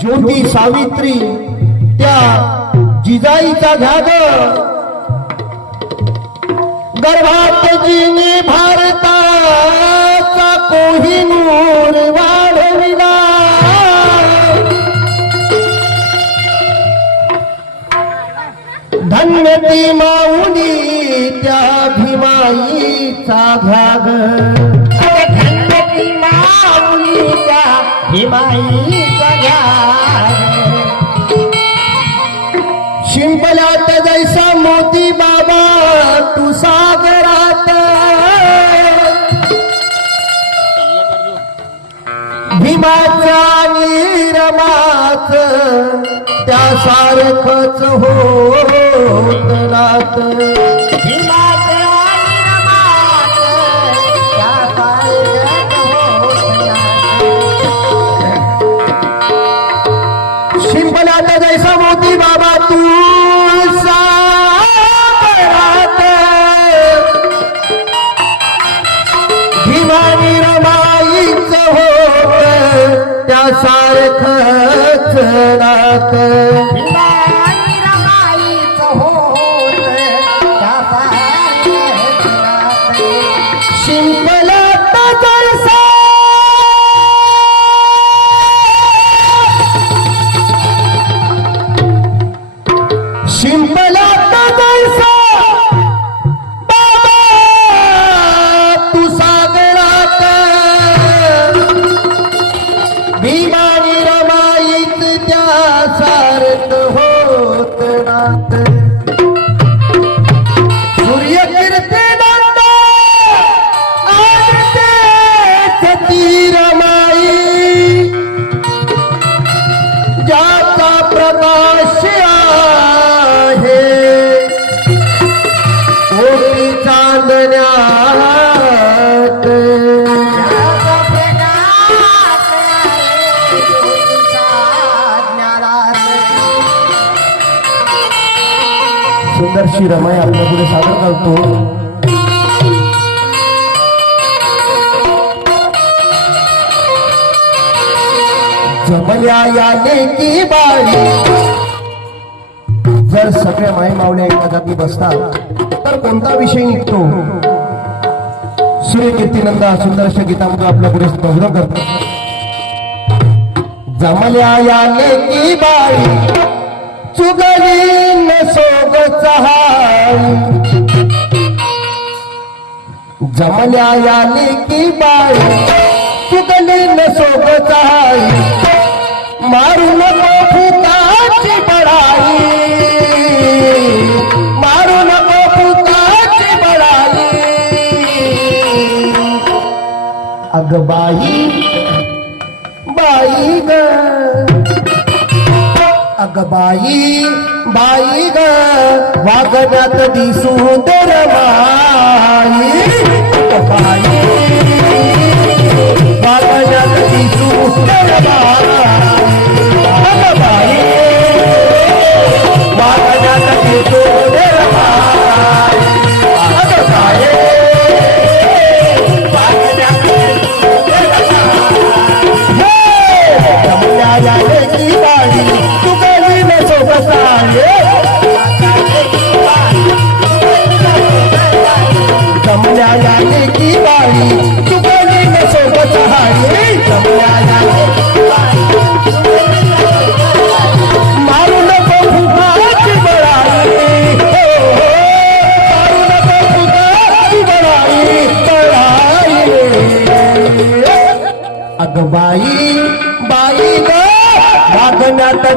ज्योती सावित्री त्या जिजाईचा घ्या गर्भात जिने भारताचा कोहिनूर वाढविला. धन्य ती माऊली त्या भीमाईचा घ्या त्या भीमाईचा शिंपल्यात जैसा मोती बाबा तू सागरात. भीमाचा निरमाच त्या सारखच होत नात. भीमानी रमाईच होत त्या सारखच नात. सारत होत नात. सुंदरशी रमाई आपल्या पुढे सादर करतो. जमल्या या लेकी बाळी. जर सगळ्या माय मावल्या एका जागी बसतात तर कोणता विषय निघतो? सूर्यकीर्तीनंदा सुंदरशा गीतामध्ये आपल्या पुढे स्पर्ध करतो. जमल्या या लेकी बाई चुगली नसो चहाई जमल्या आली की बाई चुगली नसोग चहाई मारू नको फुकाची बडाई मारू नको फुकाची बडाई अग बाई बाई ग. अग बाई बाई ग वागण्यात दिसून दर बाई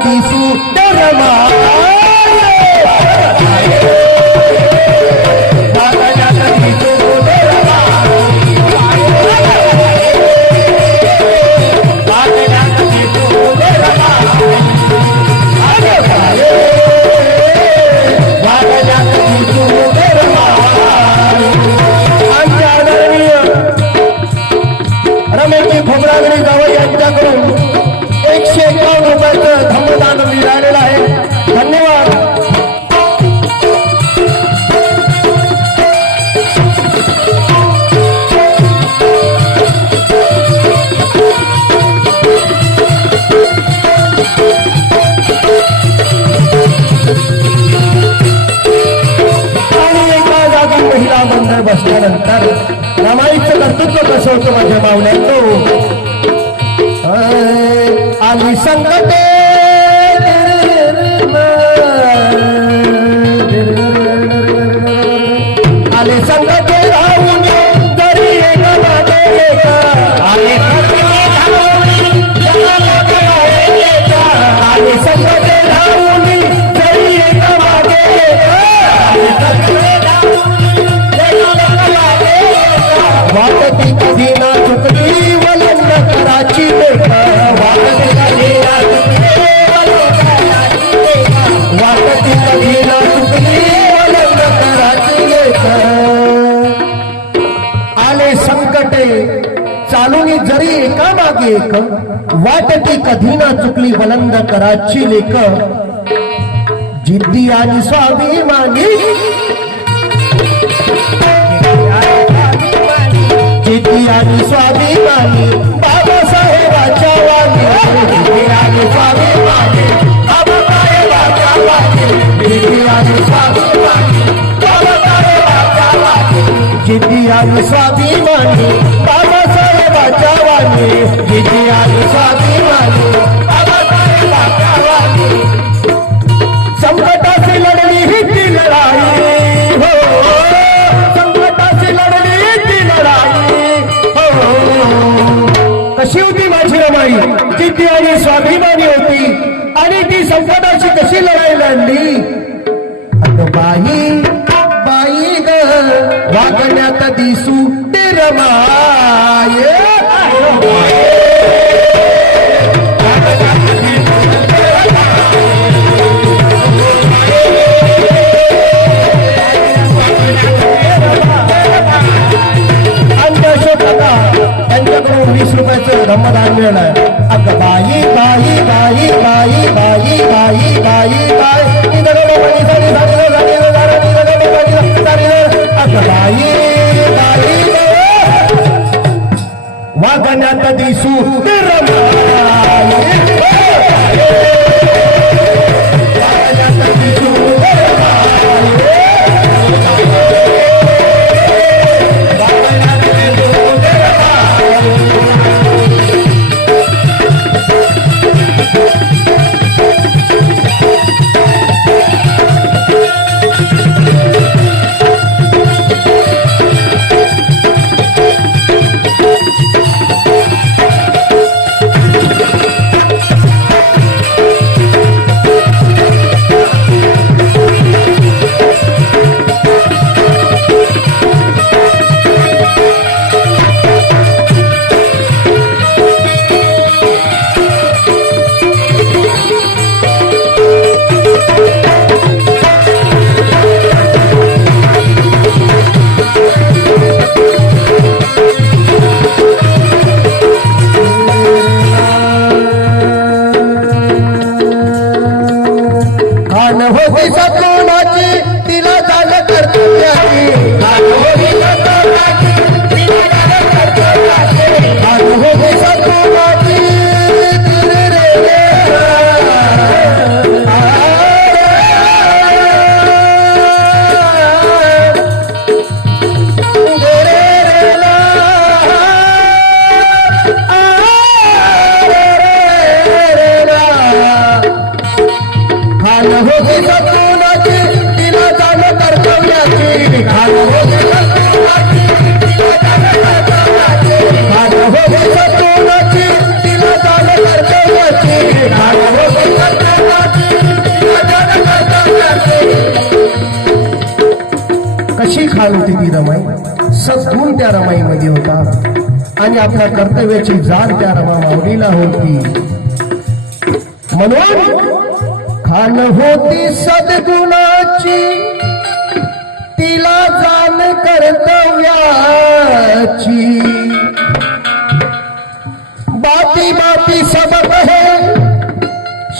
वागण्यात आली संकटे एका मागे एक वाटती कधी ना चुकली वलंद कराची लेख जिद्दी आणि स्वाभिमानी जिद्दी आणि स्वाभिमानी बाबासाहेबाच्या वाणी जिद्दी आणि स्वाभिमानी बाबासाहेबाच्या वाणी जिद्दी स्वाभिमानी वाणी जिद्दी स्वाभिमानी बाबासाहेबाच्या वाणी. जिद्दी आणि स्वाभिमानी बाबासाहेबाच्या वाणी. संकटाची लढली ही ती लढाई हो संकटाची लढली ती लढाई हो. कशी होती माझी रमाई? किती आणि स्वाभिमानी होती. आणि ती संकटाची कशी लढाई लढली? अगं बाई वागण्यात दिसू ते रमाय रमाईमध्ये होता. आणि आपल्या कर्तव्याची जाण त्या रमा माऊलीला होती. म्हणून खान होती सद्गुणाची. तिला जाण कर्तव्याची. बाती बाती सबक हे.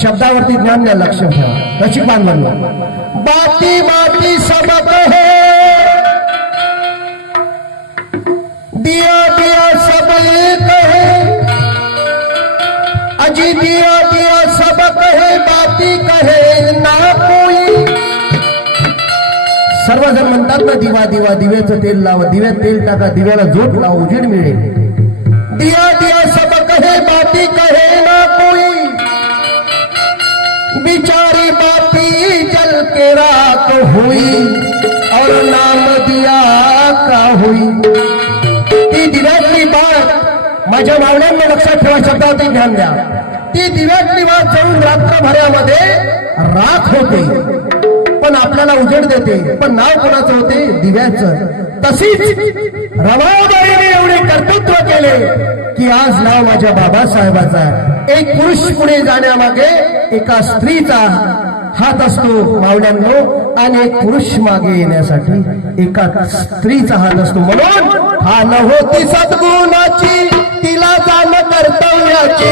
शब्दावरती ज्ञान द्या लक्ष ठेवा. रसिक बांधवांना बाती बाती सबक दिया दिया सबक है बाती कहे ना कोई। सर्वजण म्हणतात ना दिवा दिवा दिव्याचं तेल लावा दिव्यात तेल टाका दिव्याला झोप लावा उजेड मिळेल. दिया दिया सब कहे बाती कहे ना कोई। बिचारी बाती जल के रात हुई और नाम दिया का हुई। ती दिव्यातली बात माझ्या मावल्यांना लक्षात ठेवा शब्दावरती ध्यान द्या. ती दिव्यातली बात जळून रात्रभऱ्यामध्ये राख होते. पण आपल्याला उजेड देते. पण नाव कोणाचं होते? दिव्याचं. तशीच रमाबाईने एवढे कर्तृत्व केले की आज नाव माझ्या बाबासाहेबाचा एक पुरुष पुढे जाण्यामागे एका स्त्रीचा हात असतो मावल्यांनो आणि एक पुरुष मागे येण्यासाठी एका स्त्रीचा हात असतो. म्हणून हा न होती सद्गुणाची तिला जाण कर्तव्याची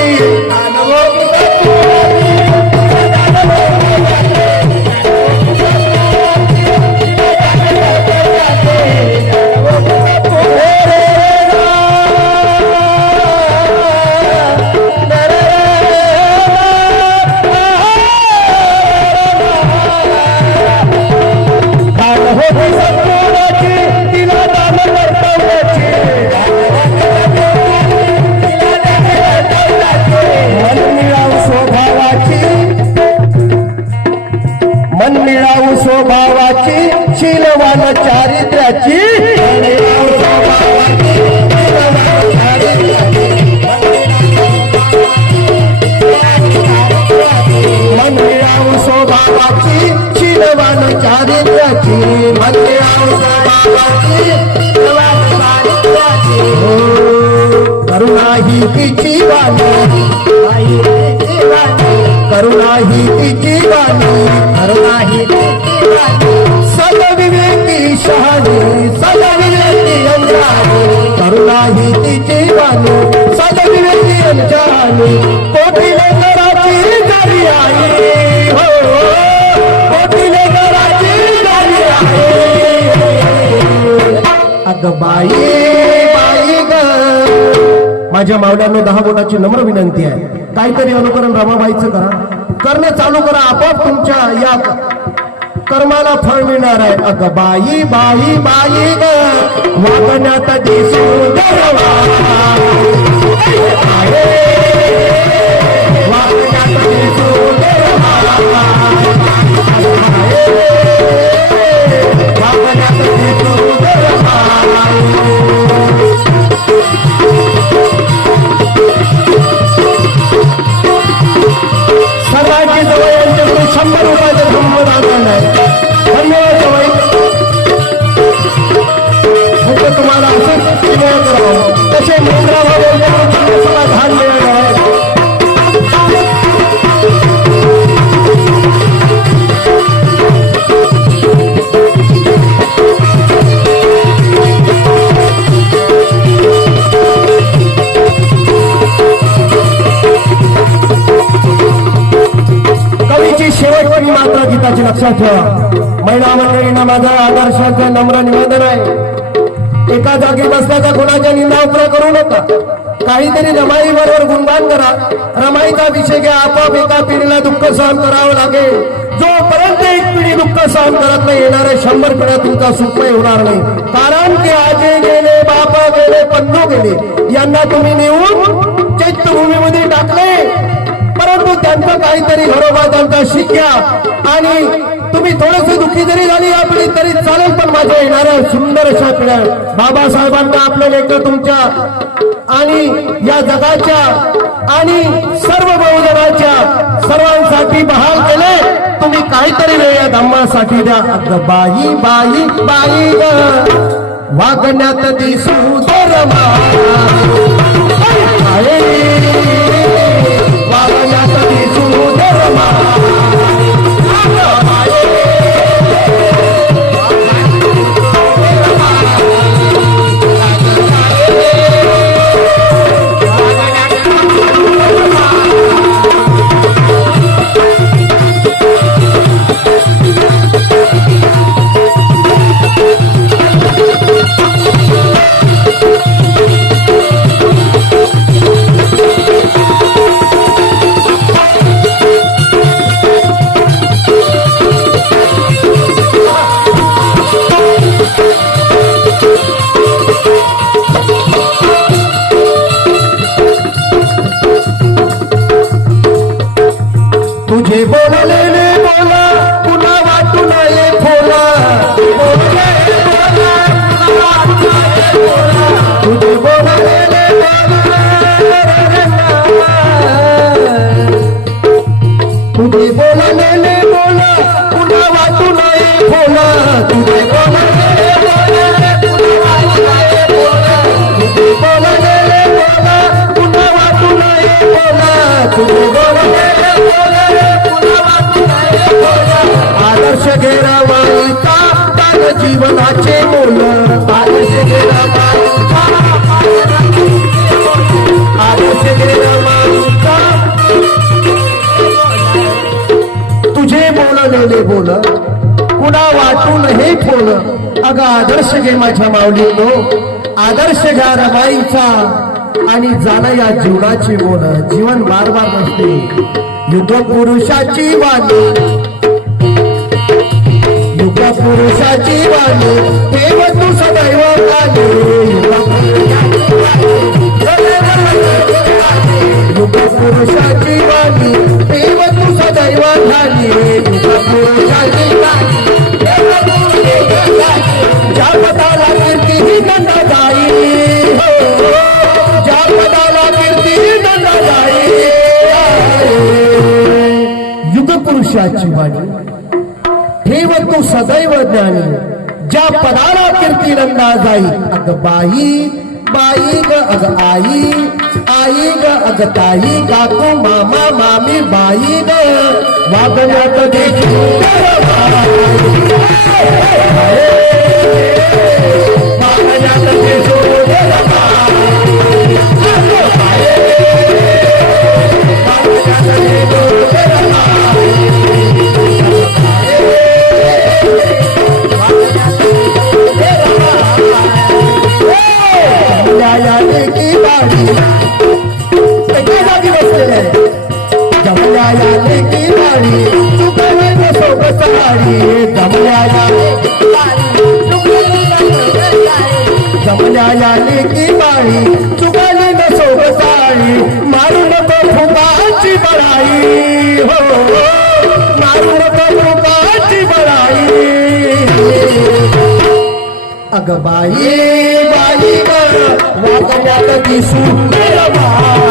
स्वभावाची शीलवान चारित्र्याची. बाबाची शिलवान चारित्र्याची. करुणा ही तिची वाणी. करुणा ही तिची वाणी करुणा ही तिची वाणी सदविवेकी शहाणी सदविवेकी अंजानी करुणा ही तिची वाणी सदविवेकी अंजानी कोटीले कराची जरी आई हो कोटीले कराची जरी आई अगबाई माझ्या मावल्यांनो दहा बोटाची नम्र विनंती आहे. काहीतरी अनुकरण रमाबाईचं करा. करणं चालू करा. आपोआप तुमच्या या कर्माला फळ मिळणार आहे. अग बाई बाई बाई ग. वागण्यात महिला मंडळींना माझा आदर्शाचं नम्र निवेदन आहे. एका जागी बसल्याचा निंदा निंदावत्र करू नका. काहीतरी रमाई बरोबर गुणगान करा. रमाईचा विषय घ्या आपोआप एका पिढीला दुःख सहन करावं लागेल. जोपर्यंत एक पिढी दुःख सहन करत नाही येणारे शंभर पिढ्या तुमचा सुखमय होणार नाही. कारण की आजे गेले बापा गेले पन्नू गेले यांना तुम्ही नेऊन चैत्यभूमीमध्ये टाकले. परंतु त्यांचं काहीतरी घरोबा त्यांचा शिक्या आणि तुम्ही थोडस दुखी जरी झाली आपली तरी चालेल पण माझ्या येणाऱ्या सुंदर अशा पिढ्या. बाबासाहेबांना आपलं लेखन तुमच्या आणि या जगाच्या आणि सर्व बहुजनाच्या सर्वांसाठी बहाल केले. तुम्ही काहीतरी वेळ या धम्मासाठी द्या. बाई बाई बाई वागण्यात दिसू दरमा माझ्या घे माझ्या आदर्श घ्या रमाईचा आणि जाणं या जीवनाची बोल जीवन बार बार नसते. युग पुरुषाची वाणी. युग पुरुषाची वाणी देव तू सदैव गाणी युग पुरुषाची वाणी देव तू सदैव झाली युग पुरुषाची वाणी ज्या पदाला कीर्ती ही नंदा जाई. ज्या पदाला कीर्ती ही नंदा जाई. युग पुरुषाची वाणी. ठेव तू सदैव ज्ञानी. ज्या पदाला कीर्ती नंदा जाई. अग बाई बाई ग अग आई आई ग अग ताई काकू मामा मामी बाई ग. वागण्यात देखील वागण्यात जमल्याने अग बाई बाई ग वागण्यात दिसू बाई